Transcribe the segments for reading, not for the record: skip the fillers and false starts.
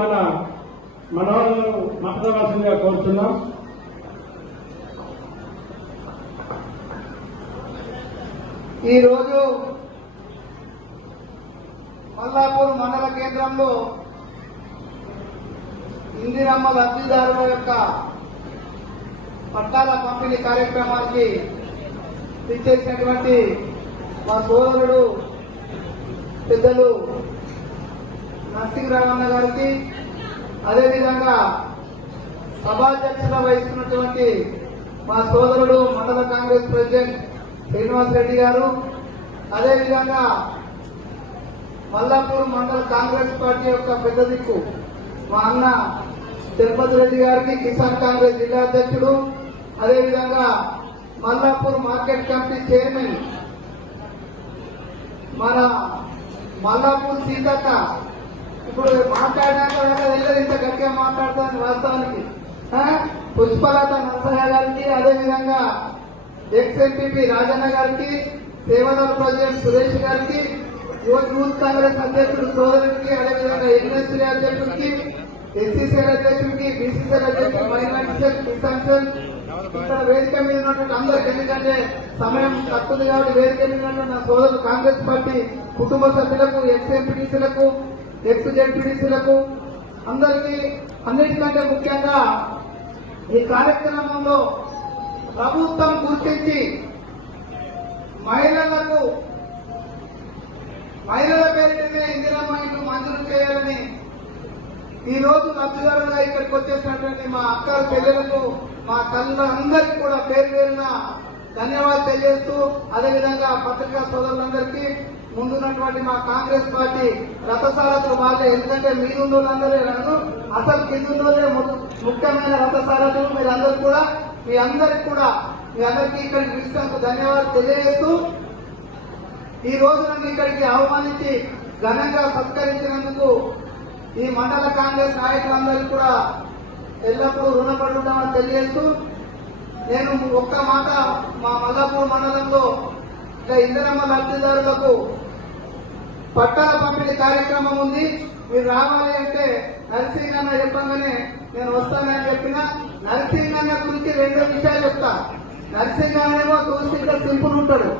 మన మనోహర్ను మాట్లాడవలసిందిగా కోరుతున్నాం. ఈరోజు మల్లాపూర్ మండల కేంద్రంలో ఇందిరమ్మ లబ్ధిదారుల యొక్క పట్టాల పంపిణీ కార్యక్రమానికి ఇచ్చేసినటువంటి మా సోదరుడు పెద్దలు నరసింహరామన్న గారికి, అదేవిధంగా సభాధ్యక్షత వహిస్తున్నటువంటి మా సోదరుడు మండల కాంగ్రెస్ ప్రెసిడెంట్ శ్రీనివాస్ రెడ్డి గారు, అదేవిధంగా మల్లాపూర్ మండల కాంగ్రెస్ పార్టీ యొక్క పెద్ద దిక్కు మా అన్న తిరుపతి రెడ్డి గారికి, కిసాన్ కాంగ్రెస్ జిల్లా అధ్యక్షుడు, అదేవిధంగా మల్లాపూర్ మార్కెట్ కమిటీ చైర్మన్ మన మల్లాపూర్ సీతక్క, ఇప్పుడు మాట్లాడినాక ఇంత గట్టిగా మాట్లాడుతాను వాస్తవానికి, పుష్పలత నరసయ్య గారికి, అదేవిధంగా ఎక్స్ ఎంపీపీ రాజన్న గారికి, సేవదళ ప్రెసిడెంట్ సురేష్ గారికి, యూత్ కాంగ్రెస్ అధ్యక్షుడు సోదరుడికి, అదేవిధంగా ఎన్ఎస్సీ అధ్యక్షుడికి, ఎస్సీసీఎల్ అధ్యక్షుడికి, బీసీసీఎల్ అధ్యక్షుడు, మైనార్టీ సెల్, కిసాన్ సెల్, ఇక్కడ వేదిక మీద ఉన్నటువంటి అందరికి, ఎందుకంటే సమయం తక్కువ కాబట్టి వేదిక మీద ఉన్నటువంటి నా సోదరులు కాంగ్రెస్ పార్టీ కుటుంబ సభ్యులకు, ఎక్స్ ఎంపీటీసీలకు, ఎక్స్ జెడ్పీటీసీలకు అందరికీ, అన్నిటికంటే ముఖ్యంగా ఈ కార్యక్రమంలో ప్రభుత్వం గుర్తించి మహిళల పేరునే ఇందిరమ్మ ఇండ్లు మంజూరు చేయాలని ఈ రోజు లబ్ధిదారులుగా ఇక్కడికి వచ్చేసినటువంటి మా అక్కల చెల్లెలకు, మా తల్లులందరికీ కూడా పేరు పేరున ధన్యవాదాలు తెలియజేస్తూ, అదేవిధంగా పత్రికా సోదరులందరికీ, ముందున్నటువంటి మా కాంగ్రెస్ పార్టీ రథసారథులు వాళ్ళే, ఎందుకంటే మీరుండోళ్ళందరూ రాను, అసలు కిందుండోళ్ళే ముఖ్యమైన రథసారథులు మీరందరూ కూడా, మీ అందరికీ ఇక్కడికి పిలిచినందుకు ధన్యవాదాలు తెలియజేస్తూ, ఈ రోజు నన్ను ఇక్కడికి ఆహ్వానించి ఘనంగా సత్కరించినందుకు ఈ మండల కాంగ్రెస్ నాయకులందరికీ కూడా ఎల్లప్పుడూ రుణపడి ఉంటామని తెలియజేస్తూ, నేను ఒక్క మాట, మా మల్లాపూర్ మండలంలో ఇందిరమ్మ లబ్ధిదారులకు పట్టాల పంపిణీ కార్యక్రమం ఉంది, మీరు రావాలి అంటే నరసింహన్న చెప్పగానే నేను వస్తానని చెప్పిన. నరసింహన్న గురించి 2 విషయాలు చెప్తా. నరసింహన్నేమో చూస్తే సింపుల్ ఉంటాడు,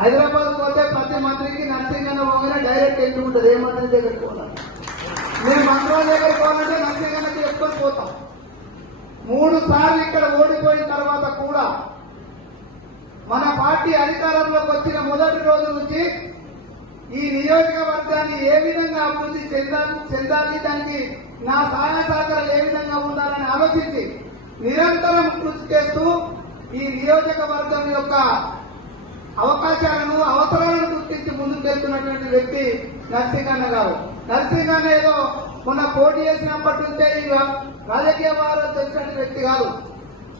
హైదరాబాద్ పోతే ప్రతి మంత్రికి నరసింహన్న పోగానే డైరెక్ట్ ఎంట్రీ ఉంటుంది, ఏ మంత్రి దగ్గరికి పోతాం, మేము మంత్రుల దగ్గరికి పోవాలంటే నరసింహన్నకి చెప్పుకొని పోతాం. 3 సార్లు ఇక్కడ ఓడిపోయిన తర్వాత కూడా మన పార్టీ అధికారంలోకి వచ్చిన మొదటి రోజు నుంచి ఈ నియోజకవర్గాన్ని ఏ విధంగా అభివృద్ధి చెందాలి, దానికి నా సహాయ సహకారాలు ఏ విధంగా ఉండాలని ఆలోచించి నిరంతరం కృషి చేస్తూ ఈ నియోజకవర్గం యొక్క అవకాశాలను, అవసరాలను గుర్తించి ముందుకు వెళ్తున్నటువంటి వ్యక్తి నరసింహన్న గారు. నరసింహన్న ఏదో మొన్న పోటీ చేసినప్పటి నుంచే ఈ రాజకీయ వారు తెలిసిన వ్యక్తి కాదు.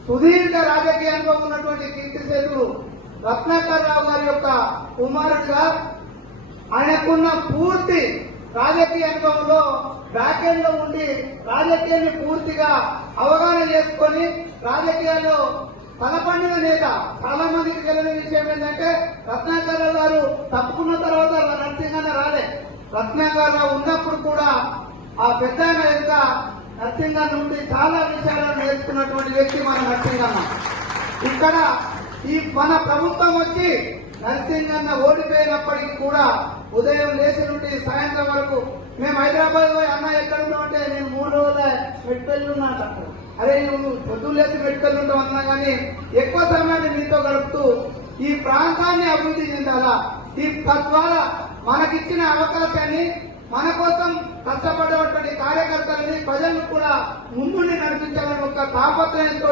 సుదీర్ఘ రాజకీయ అనుభవం ఉన్నటువంటి కీర్తిశేషులు రత్నాకర్ రావు గారి యొక్క కుమారుడిగా, ఆయనకున్న పూర్తి రాజకీయ అనుభవంలో బ్యాకెండ్ లో ఉండి రాజకీయాన్ని పూర్తిగా అవగాహన చేసుకొని రాజకీయాల్లో తలపండిన నేత. చాలా మందికి తెలియని విషయం ఏంటంటే రత్నాకర్ రావు గారు తప్పుకున్న తర్వాత నరసింహన్న రాలే. రత్నాకర్ రావు ఉన్నప్పుడు కూడా ఆ పెద్ద యొక్క నరసింహన్న నుండి చాలా విషయాలను నేర్చుకున్నటువంటి వ్యక్తి మన నరసింహన్న. ఇక్కడ ఈ మన ప్రభుత్వం వచ్చి నరసింహన్న ఓడిపోయినప్పటికీ కూడా ఉదయం లేచి నుండి సాయంత్రం వరకు మేము హైదరాబాద్ పోయి అన్న ఎక్కడున్నామంటే నేను 3 రోజుల మెట్పల్లి ఉన్నాను. అరే నువ్వు పొద్దున్న లేచి మెట్పల్లి ఉంటావు అన్నా కానీ ఎక్కువ సమయాన్ని మీతో గడుపుతూ ఈ ప్రాంతాన్ని అభివృద్ధి చెందాలా, ఈ తద్వారా మనకిచ్చిన అవకాశాన్ని, మన కోసం కష్టపడేటువంటి కార్యకర్తలని, ప్రజలను కూడా ముందుండి నడిపించాలని ఒక తాపత్రయంతో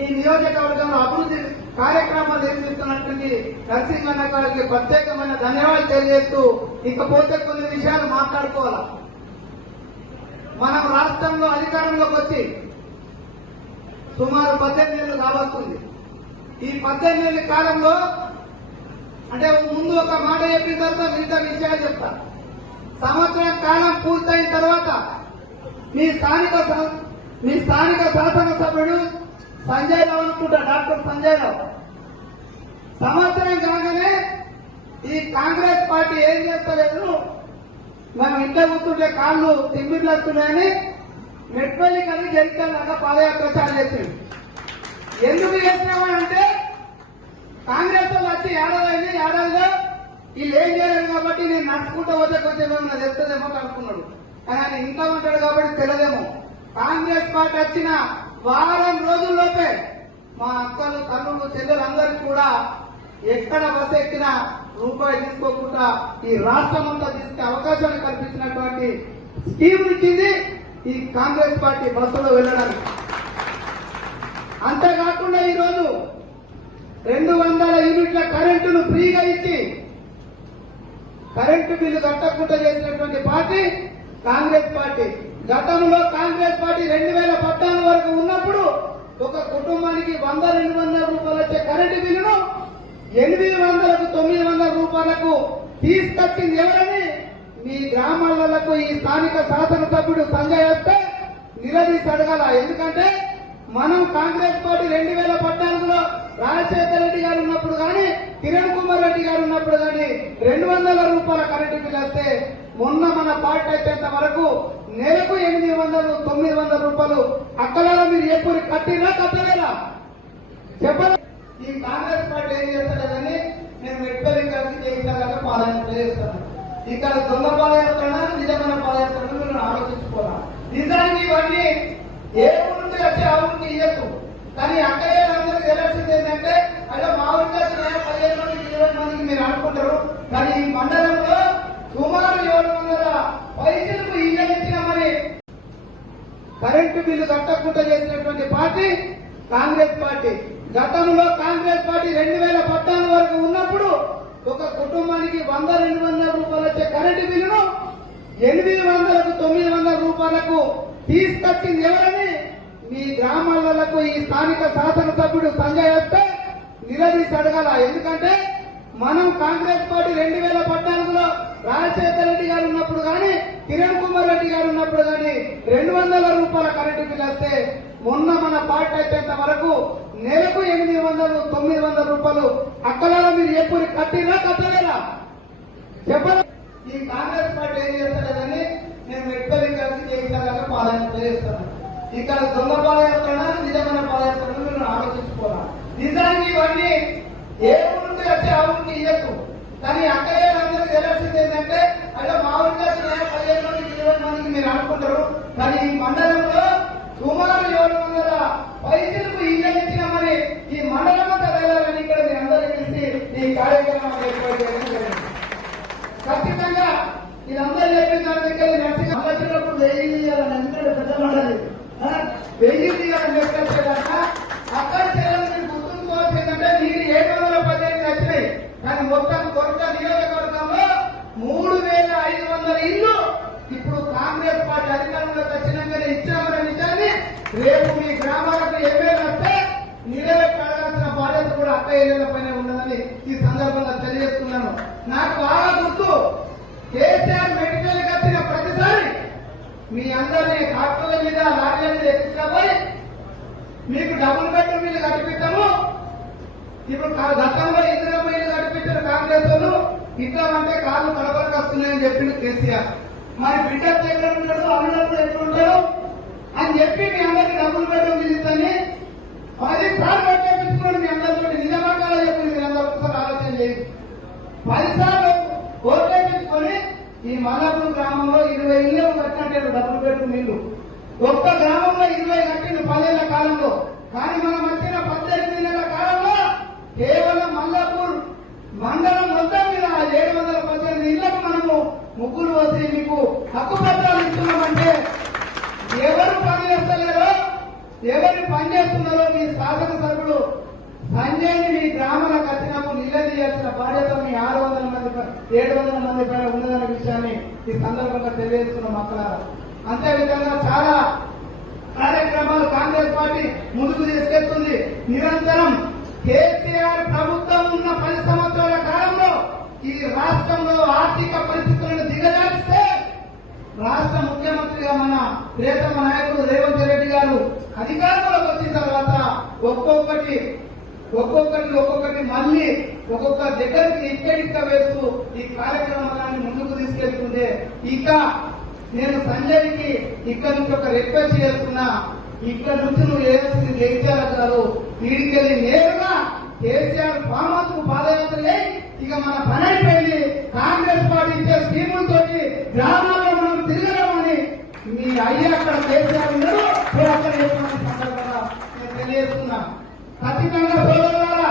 ఈ నియోజకవర్గంలో అభివృద్ధి కార్యక్రమాలు నిర్వహిస్తున్నటువంటి నరసింహన్న గారికి ప్రత్యేకమైన ధన్యవాదాలు తెలియజేస్తూ, ఇకపోతే కొన్ని విషయాలు మాట్లాడుకోవాలా. మనం రాష్ట్రంలో అధికారంలోకి వచ్చి సుమారు 18 ఏళ్లు కావస్తుంది. ఈ 18 ఏళ్ల కాలంలో అంటే ముందు ఒక మాట చెప్పిన తర్వాత మిగతా విషయాలు చెప్తా. సంవత్సరం కాలం పూర్తయిన తర్వాత మీ స్థానిక శాసనసభ్యుడు సంజయ్ రావు అనుకుంటా, డాక్టర్ సంజయ్ రావు సంవత్సరం కాగానే ఈ కాంగ్రెస్ పార్టీ ఏం చేస్తలేదు, మనం ఇంట్లో కూర్చుంటే కాళ్ళు తిమ్మిర్లు వస్తున్నాయని మెట్పల్లి కలిగి జగిత్యాల పాదయాత్ర చాలు చేసింది. ఎందుకు చేసినామంటే కాంగ్రెస్ వాళ్ళు వచ్చి ఏడాదిలో వీళ్ళు ఏం చేయలేదు కాబట్టి నేను నడుచుకుంటూ పోతే కొంచెం ఏమన్నా తెస్తుందేమో అనుకున్నాడు. కానీ ఆయన ఇంకా ఉంటాడు కాబట్టి తెలియదేమో. కాంగ్రెస్ పార్టీ వచ్చిన వారం రోజుల్లోపే మా అక్కలు తల్లులు చెల్లెలందరికీ కూడా ఎక్కడ బస్సు ఎక్కినా రూపాయి తీసుకోకుండా ఈ రాష్ట్రం అంతా తీసుకే అవకాశాన్ని కల్పించినటువంటి స్కీమ్ ఇచ్చింది ఈ కాంగ్రెస్ పార్టీ బస్సులో వెళ్ళడానికి. అంతేకాకుండా ఈరోజు 200 యూనిట్ల కరెంటును ఫ్రీగా ఇచ్చి కరెంటు బిల్లు కట్టకుండా చేసినటువంటి పార్టీ కాంగ్రెస్ పార్టీ. గతంలో కాంగ్రెస్ పార్టీ 2014 వరకు ఉన్నప్పుడు ఒక కుటుంబానికి 100-200 రూపాయలు వచ్చే కరెంటు బిల్లును 800-900 రూపాయలకు తీసుకొచ్చింది ఎవరని మీ గ్రామాలకు ఈ స్థానిక శాసనసభ్యుడు సంజయ్ వస్తే నిలదీసి అడగాల. ఎందుకంటే మనం కాంగ్రెస్ పార్టీ 2014లో రాజశేఖర రెడ్డి గారు ఉన్నప్పుడు కానీ కిరణ్ కుమార్ రెడ్డి గారు ఉన్నప్పుడు కానీ 200 రూపాయల కరెంటు బిల్లు వస్తే మొన్న మన పార్టీ వచ్చేంత వరకు నెలకు 800-900 రూపాయలు అక్కలలో మీరు ఎప్పుడు కట్టినా కట్టలేదా చెప్పండి. ఈ కాంగ్రెస్ పార్టీ ఏం చేస్తారని నేను మెట్పల్లి కలిసి చేయించాలని పాదయాత్ర చేస్తాను. ఇక్కడ దొంగ పాదయాత్ర నిజమైన పాదయాత్ర మీరు ఆలోచించుకోవాలి. నిజానికి ఇవన్నీ ఏ ఊరు నుంచి వచ్చి ఆ ఊరికి ఇయ్యచ్చు. కానీ అక్కయ్యలందరికీ తెలిసింది ఏంటంటే అదే మా ఊరికి వచ్చిన 15 మందికి 20 మందికి మీరు అనుకుంటారు. కానీ ఈ మండలంలో సుమారు 700 పైసలకు ఇచ్చినామని కరెంటు బిల్లు కట్టకుండా చేసినటువంటి పార్టీ కాంగ్రెస్ పార్టీ. గతంలో కాంగ్రెస్ పార్టీ 2014 వరకు ఉన్నప్పుడు ఒక కుటుంబానికి 100-200 రూపాయలు వచ్చే కరెంటు బిల్లును 800-900 రూపాయలకు తీసుకొచ్చింది ఎవరని మీ గ్రామాలకు ఈ స్థానిక శాసనసభ్యుడు సంజయ్ వస్తే నిలదీసి అడగాల. ఎందుకంటే మనం కాంగ్రెస్ పార్టీ 2014లో రాజశేఖర రెడ్డి గారు ఉన్నప్పుడు కానీ కిరణ్ కుమార్ రెడ్డి గారు ఉన్నప్పుడు కానీ 200 రూపాయల కరెంటు బిల్లు వస్తే మొన్న మన పార్టీ వచ్చేంత వరకు నెలకు 800-900 రూపాయలు అక్కలలో మీరు ఎప్పుడు కట్టినా కట్టలేదా చెప్పండి. ఈ కాంగ్రెస్ పార్టీ ఏం చేస్తారని నేను మెట్పల్లి కలిసి చేయించాలని పాదయాత్ర చేస్తాను. ఇక్కడ దొంగ పాదయాత్ర నిజమైన పాదయాత్ర మీరు ఆలోచించుకోవాలి. నిజానికి ఇవన్నీ ఏ ఊరు నుంచి వచ్చి ఆ ఊరికి ఇయ్యచ్చు. కానీ అక్కయ్యలందరికీ తెలిసింది ఏంటంటే అదే మా ఊరికి వచ్చిన 15-20 మందికి మీరు అనుకుంటారు. కానీ ఈ మండలంలో సుమారు 700 పైసలకు ఇచ్చినామని ఈ మండలం అంతా వెళ్ళాలని ఇక్కడ మీ అందరూ కలిసి ఈ కార్యక్రమం ఏర్పాటు చేయడం జరిగింది. ఖచ్చితంగా ఇదందరూ చెప్పిన దానికి వచ్చినప్పుడు 1000 ఇవ్వాలని ఎందుకంటే పెద్ద మండలి 1000 ఇవ్వాలని లెక్కేదాకా అక్కడ చేయాలని గుర్తుంచుకోవాల్సిందంటే మీరు 715 వచ్చినాయి. కానీ మొత్తం కొత్త నియోజకవర్గంలో 3500 ఇల్లు ఇప్పుడు కాంగ్రెస్ పార్టీ అధికారంలోకి వచ్చినాకనే ఇచ్చామనే విషయాన్ని రేపు మీ గ్రామాలకు ఎమ్మెల్యే వస్తే నిలబెట్టాల్సిన బాధ్యత కూడా అక్క ఏరియాల పైన ఉన్నదని ఈ సందర్భంగా తెలియజేస్తున్నాను. నాకు బాగా గుర్తు కేసీఆర్ మెడికల్కి వచ్చిన ప్రతిసారి మీ అందరినీ డాక్టర్ల మీద లారీల మీద ఎక్కించబోయి మీకు డబుల్ బెడ్రూమ్ ఇల్లు కట్టిపిస్తాము. ఇప్పుడు గతంలో ఇందిరమ్మ ఇల్లు కట్టిపించిన కాంగ్రెస్ వాళ్ళు ఇట్లా అంటే కాళ్ళు కడపలకు వస్తున్నాయని చెప్పింది కేసీఆర్. మరి బిడ్డ ఎక్కడ ఉంటాడు అన్నప్పుడు ఎక్కడ ఉంటాడు అని చెప్పి మీ అందరికి డబుల్ బెడ్రూమ్ ఇల్లుని 10 సార్లు ఓటేపించుకున్నాడు. మీ అందరితో నిజమాకాలో చెప్పి మీరు అందరూ ఒకసారి ఆలోచన చేయండి. 10 సార్లు ఓటేపించుకొని ఈ మల్లాపూర్ గ్రామంలో 20 ఇళ్ళు కట్టినట్టు డబుల్ బెడ్రూమ్ ఇల్లు ఒక్క గ్రామంలో 20 కట్టిండు 10 ఏళ్ల కాలంలో. కానీ మనం వచ్చిన 18 నెలల కాలంలో కేవలం మల్లాపూర్ మండలం మొత్తం మీద 718 ఇళ్లకు మనము ముగ్గులు వచ్చి మీకు హక్కు పత్రాలు ఇస్తున్నామంటే ఎవరు పని చేస్తలేరో ఎవరు పని చేస్తున్నారో మీ శాసనసభ్యుడు సంజయ్ని మీ గ్రామాలకు వచ్చినప్పుడు నిలదీయాల్సిన బాధ్యత మీ 700 మంది పైన ఉన్నదన్న విషయాన్ని ఈ సందర్భంగా తెలియజేస్తున్న మక్కలారా. అంతేవిధంగా చాలా కార్యక్రమాలు కాంగ్రెస్ పార్టీ ముందుకు తీసుకెళ్తుంది. నిరంతరం కేసీఆర్ ప్రభుత్వం ఉన్న 10 సంవత్సరాల కాలంలో ఈ రాష్ట్రంలో ఆర్థిక పరిస్థితులను దిగజారిస్తే రాష్ట్ర ముఖ్యమంత్రిగా మన ప్రియతమ నాయకుడు రేవంత్ రెడ్డి గారు అధికారంలోకి వచ్చిన తర్వాత ఒక్కొక్కటి మళ్ళీ ఒక్కొక్క దగ్గరికి ఇక్కడిక్క వేస్తూ ఈ కార్యక్రమాన్ని ముందుకు తీసుకెళ్తుంటే ఇక నేను సంజయ్కి ఇక్కడ నుంచి ఒక రిక్వెస్ట్ చేస్తున్నా, ఇక్కడ నుంచి నువ్వు వేయాల్సింది జగిత్యాల కాదు, వీడికెళ్ళి నేరుగా కేసీఆర్ ఫామ్ హౌస్ కు పాదయాత్ర చేయి. ఇక మన పని అయిపోయింది. కాంగ్రెస్ పార్టీ ఇచ్చే స్కీములతో గ్రామాల్లో మనం తిరగలేమని మీ అయ్యా అక్కడ కేసీఆర్ ఉన్నారు, అక్కడ సందర్భంగా నేను తెలియజేస్తున్నా. ఖచ్చితంగా సోదరులారా,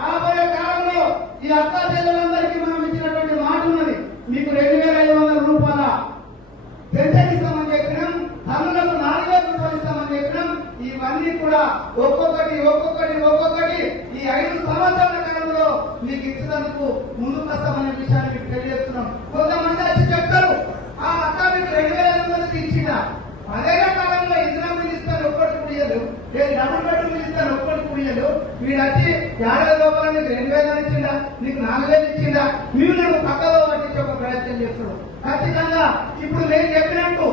రాబోయే కాలంలో ఈ అక్కా చెల్లెలందరికీ మనం ఇచ్చినటువంటి మాట ఉన్నది. మీకు 2,500 రూపాయల పెన్షన్ ఇస్తామని చెప్పినాం, తల్లులకు 4,000 రూపాయలు ఇస్తామని చెప్పినాం. ఇవన్నీ కూడా ఒక్కొక్కటి ఈ 5 సంవత్సరాల కాలంలో మీకు ఇచ్చినందుకు ముందుకు వస్తామనే విషయాన్ని మీకు తెలియజేస్తున్నాం. కొంతమంది వచ్చి చెప్తారు, ఆ అక్క మీకు 2,500 ఇచ్చిన అదే కాలంలో ఇందిరామ్మ ఇస్తాను ఒక్కటి కుడియలు, లేదు డబుల్ బెడ్రూమ్ ఇస్తాను ఒక్కటి కుడియలు, వీడు వచ్చి 50 రూపాయలు నీకు 2,000 ఇచ్చిందా, నీకు 4,000 ఇచ్చిందా, మీరు నేను పక్కలో పట్టించే ఒక ప్రయత్నం చేస్తున్నాం. ఖచ్చితంగా ఇప్పుడు నేను చెప్పినట్టు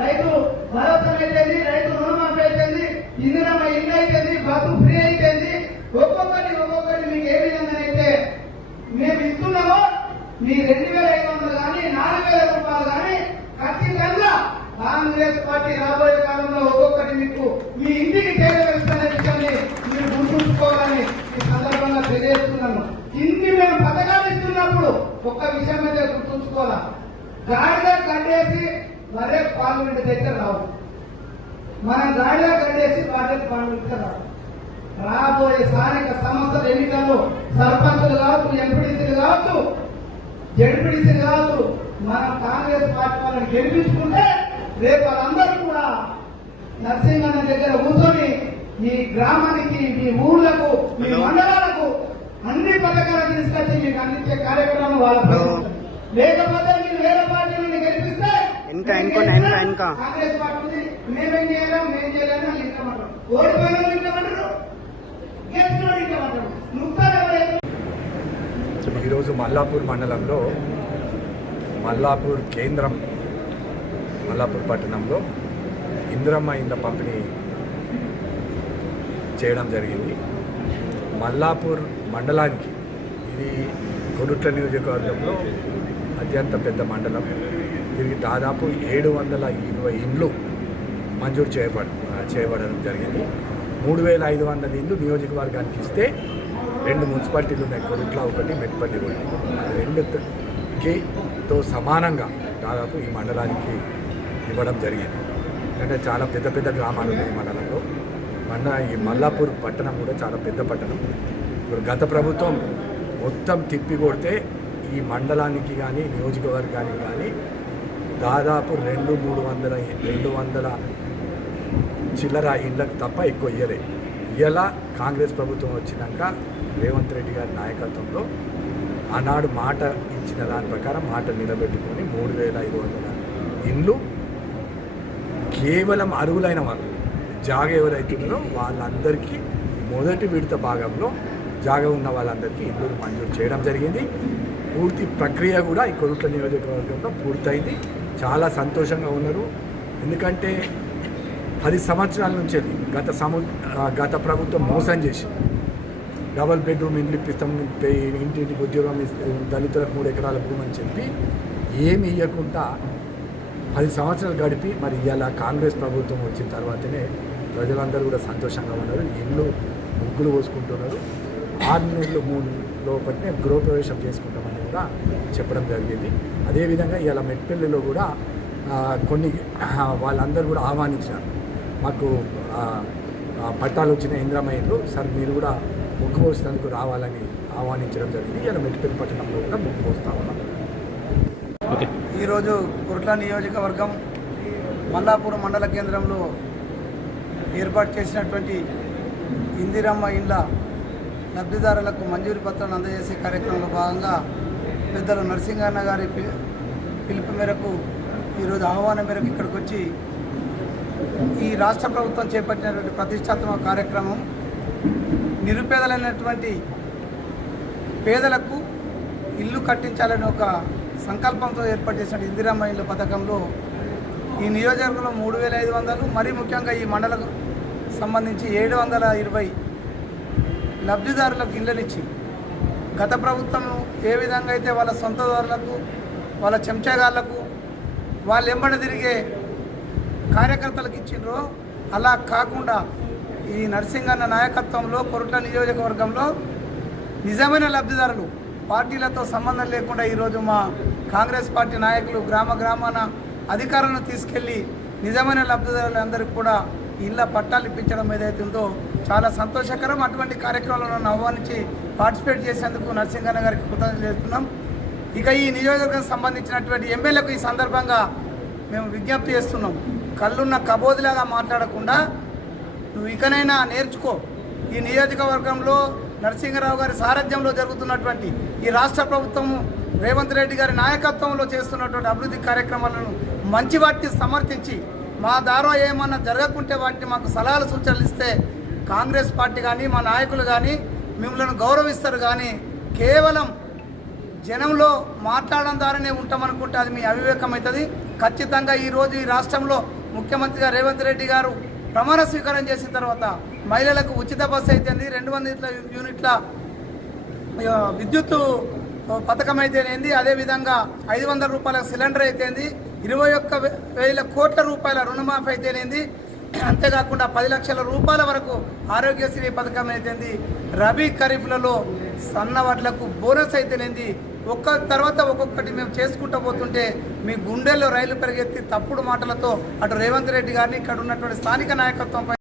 రైతు భరోసా అయిపోయింది, రైతు రుణమాఫీ అయిపోయింది, ఇందిరమ్మ ఇల్లు అయిపోయింది, బస్సు ఫ్రీ అయిపోయింది. ఒక్కొక్కటి మీకు ఏ విధంగా అయితే మేము ఇస్తున్నామో మీ 2,500 కానీ 4,000 రూపాయలు కానీ ఖచ్చితంగా కాంగ్రెస్ పార్టీ రాబోయే కాలంలో ఒక్కొక్కటి మీకు మీ ఇంటికి చేరవేస్తున్న విషయాన్ని మీరు గుర్తుంచుకోవాలని ఈ సందర్భంగా తెలియజేస్తున్నాను. ఇన్ని మేము పథకాలు ఇస్తున్నప్పుడు ఒక్క విషయం అయితే గుర్తుంచుకోవాలా, గాడిలో కట్టేసి మరే పార్లమెంట్ దగ్గర రావు, మనం గాడిలో కట్టేసి పార్లమెంట్ రావు. రాబోయే స్థానిక సంస్థల ఎన్నికల్లో సర్పంచులు కావచ్చు, ఎంపీడీసీలు కావచ్చు, జడ్పీడీసీలు కావచ్చు, మనం కాంగ్రెస్ పార్టీ వాళ్ళని గెలిపించుకుంటే రేపు వాళ్ళందరూ కూడా నరసింహన్న దగ్గర కూర్చొని మీ గ్రామానికి, మీ ఊర్లకు, మీ మండలాలకు అన్ని పథకాలను తీసుకొచ్చి మీకు అందించే కార్యక్రమం వాళ్ళ. లేకపోతే మీరు వేరే పార్టీలను గెలిపిస్తే కాంగ్రెస్ పార్టీ మేమేం చేయలేం, మేం చేయలేము అని ఇంకమంటారు. ఓడిపోయిన ఇంకమంటారు, గెలిచిన ఇంకమంటారు. ఈరోజు మల్లాపూర్ మండలంలో మల్లాపూర్ కేంద్రం, మల్లాపూర్ పట్టణంలో ఇందిరమ్మ ఇండ్ల పంపిణీ చేయడం జరిగింది. మల్లాపూర్ మండలానికి, ఇది కొడుట్ల నియోజకవర్గంలో అత్యంత పెద్ద మండలం. దీనికి దాదాపు 720 ఇండ్లు మంజూరు చేయబడడం జరిగింది. 3,500 ఇండ్లు నియోజకవర్గానికి ఇస్తే 2 మున్సిపాలిటీలు ఉన్నాయి, కొడుట్ల ఒకటి, మెట్పల్లి ఒకటి. 2తో సమానంగా దాదాపు ఈ మండలానికి ఇవ్వడం జరిగింది. అంటే చాలా పెద్ద గ్రామాలు ఉన్నాయి ఈ మండలంలో. ఈ మల్లాపూర్ పట్టణం కూడా చాలా పెద్ద పట్టణం. ఇప్పుడు గత ప్రభుత్వం మొత్తం తిప్పి కొడితే ఈ మండలానికి కానీ నియోజకవర్గానికి కానీ దాదాపు 200 చిల్లర ఇండ్లకు తప్ప ఎక్కువ ఇయ్యలే. ఇలా కాంగ్రెస్ ప్రభుత్వం వచ్చినాక రేవంత్ రెడ్డి గారి నాయకత్వంలో ఆనాడు మాట ఇచ్చిన దాని ప్రకారం మాట నిలబెట్టుకొని 3,500 ఇండ్లు కేవలం అర్హులైన వాళ్ళు, జాగ ఎవరైతున్నారో వాళ్ళందరికీ మొదటి విడత భాగంలో జాగ ఉన్న వాళ్ళందరికీ ఇండ్లు మంజూరు చేయడం జరిగింది. పూర్తి ప్రక్రియ కూడా ఈ కొడుట్ల నియోజకవర్గంలో పూర్తయింది. చాలా సంతోషంగా ఉన్నారు. ఎందుకంటే 10 సంవత్సరాల నుంచి గత ప్రభుత్వం మోసం చేసి డబల్ బెడ్రూమ్ ఇండ్లు ఇప్పిస్తాం, ఇంటింటికి ఉద్యోగం దళితులకు 3 ఎకరాల భూమి అని చెప్పి ఏమి ఇవ్వకుండా 10 సంవత్సరాలు గడిపి మరి ఇవాళ కాంగ్రెస్ ప్రభుత్వం వచ్చిన తర్వాతనే ప్రజలందరూ కూడా సంతోషంగా ఉన్నారు. ఇల్లు ముగ్గులు పోసుకుంటున్నారు. 6 నెలలు 3 లోపలనే గృహప్రవేశం చేసుకుంటామని కూడా చెప్పడం జరిగింది. అదేవిధంగా ఇవాళ మెట్పల్లిలో కూడా కొన్ని వాళ్ళందరూ కూడా ఆహ్వానించినారు, మాకు పట్టాలు వచ్చిన ఇందిరమ్మ ఇండ్లు సార్ మీరు కూడా ముగ్గు పోసేందుకు రావాలని ఆహ్వానించడం జరిగింది. ఇలా మెట్పల్లి పట్టణంలో కూడా ముగ్గు పోస్తా ఉన్నాం. ఈరోజు కొరుట్ల నియోజకవర్గం మల్లాపూర్ మండల కేంద్రంలో ఏర్పాటు చేసినటువంటి ఇందిరమ్మ ఇండ్ల లబ్ధిదారులకు మంజూరు పత్రాలను అందజేసే కార్యక్రమంలో భాగంగా పెద్దలు నరసింహన్న గారి పిలుపు మేరకు ఈరోజు ఆహ్వానం మేరకు ఇక్కడికి వచ్చి ఈ రాష్ట్ర ప్రభుత్వం చేపట్టినటువంటి ప్రతిష్టాత్మక కార్యక్రమం నిరుపేదలైనటువంటి పేదలకు ఇల్లు కట్టించాలని ఒక సంకల్పంతో ఏర్పాటు చేసిన ఇందిరమ్మ ఇండ్ల పథకంలో ఈ నియోజకవర్గంలో 3,500, మరీ ముఖ్యంగా ఈ మండలకు సంబంధించి 720 లబ్ధిదారులకు ఇళ్ళనిచ్చి గత ప్రభుత్వం ఏ విధంగా అయితే వాళ్ళ సొంతదారులకు వాళ్ళ చెంచాగాళ్లకు వాళ్ళు ఎంబడి తిరిగే కార్యకర్తలకు ఇచ్చిండ్రో అలా కాకుండా ఈ నరసింగన్న నాయకత్వంలో కొరుట్ల నియోజకవర్గంలో నిజమైన లబ్ధిదారులు పార్టీలతో సంబంధం లేకుండా ఈరోజు మా కాంగ్రెస్ పార్టీ నాయకులు గ్రామాన అధికారులను తీసుకెళ్లి నిజమైన లబ్ధిదారులందరికీ కూడా ఇళ్ళ పట్టాలు ఇప్పించడం ఏదైతే ఉందో చాలా సంతోషకరం. అటువంటి కార్యక్రమాలను ఆహ్వానించి పార్టిసిపేట్ చేసేందుకు నరసింగన్న గారికి కృతజ్ఞతలు చేస్తున్నాం. ఇక ఈ నియోజకవర్గం సంబంధించినటువంటి ఎమ్మెల్యేలకు ఈ సందర్భంగా మేము విజ్ఞప్తి చేస్తున్నాం. కళ్ళున్న కబోదిలాగా మాట్లాడకుండా నువ్వు ఇకనైనా నేర్చుకో. ఈ నియోజకవర్గంలో నరసింహరావు గారి సారథ్యంలో జరుగుతున్నటువంటి ఈ రాష్ట్ర ప్రభుత్వము రేవంత్ రెడ్డి గారి నాయకత్వంలో చేస్తున్నటువంటి అభివృద్ధి కార్యక్రమాలను మంచి వాటిని సమర్థించి మా ద్వారా ఏమన్నా జరగకుంటే వాటిని మాకు సలహాలు సూచనలు ఇస్తే కాంగ్రెస్ పార్టీ కానీ మా నాయకులు కానీ మిమ్మల్ని గౌరవిస్తారు. కానీ కేవలం జనంలో మాట్లాడడం ద్వారానే ఉంటామనుకుంటే అది మీ అవివేకం అవుతుంది. ఖచ్చితంగా ఈరోజు ఈ రాష్ట్రంలో ముఖ్యమంత్రిగా రేవంత్ రెడ్డి గారు ప్రమాణ స్వీకారం చేసిన తర్వాత మహిళలకు ఉచిత బస్సు అయితేంది, 200 యూనిట్ల విద్యుత్ పథకం అయితేనేది, అదేవిధంగా 500 రూపాయల సిలిండర్ అయితేంది, 21,000 కోట్ల రూపాయల రుణమాఫీ అయితేనేది, అంతేకాకుండా 10 లక్షల రూపాయల వరకు ఆరోగ్యశ్రీ పథకం అయితేంది, రబీ ఖరీఫ్లలో సన్న వడ్లకు బోనస్ అయితేనేది, ఒక్క తర్వాత ఒక్కొక్కటి మేము చేసుకుంటూ పోతుంటే మీ గుండెల్లో రైలు పరిగెత్తి తప్పుడు మాటలతో అటు రేవంత్ రెడ్డి గారిని ఇక్కడ ఉన్నటువంటి స్థానిక నాయకత్వం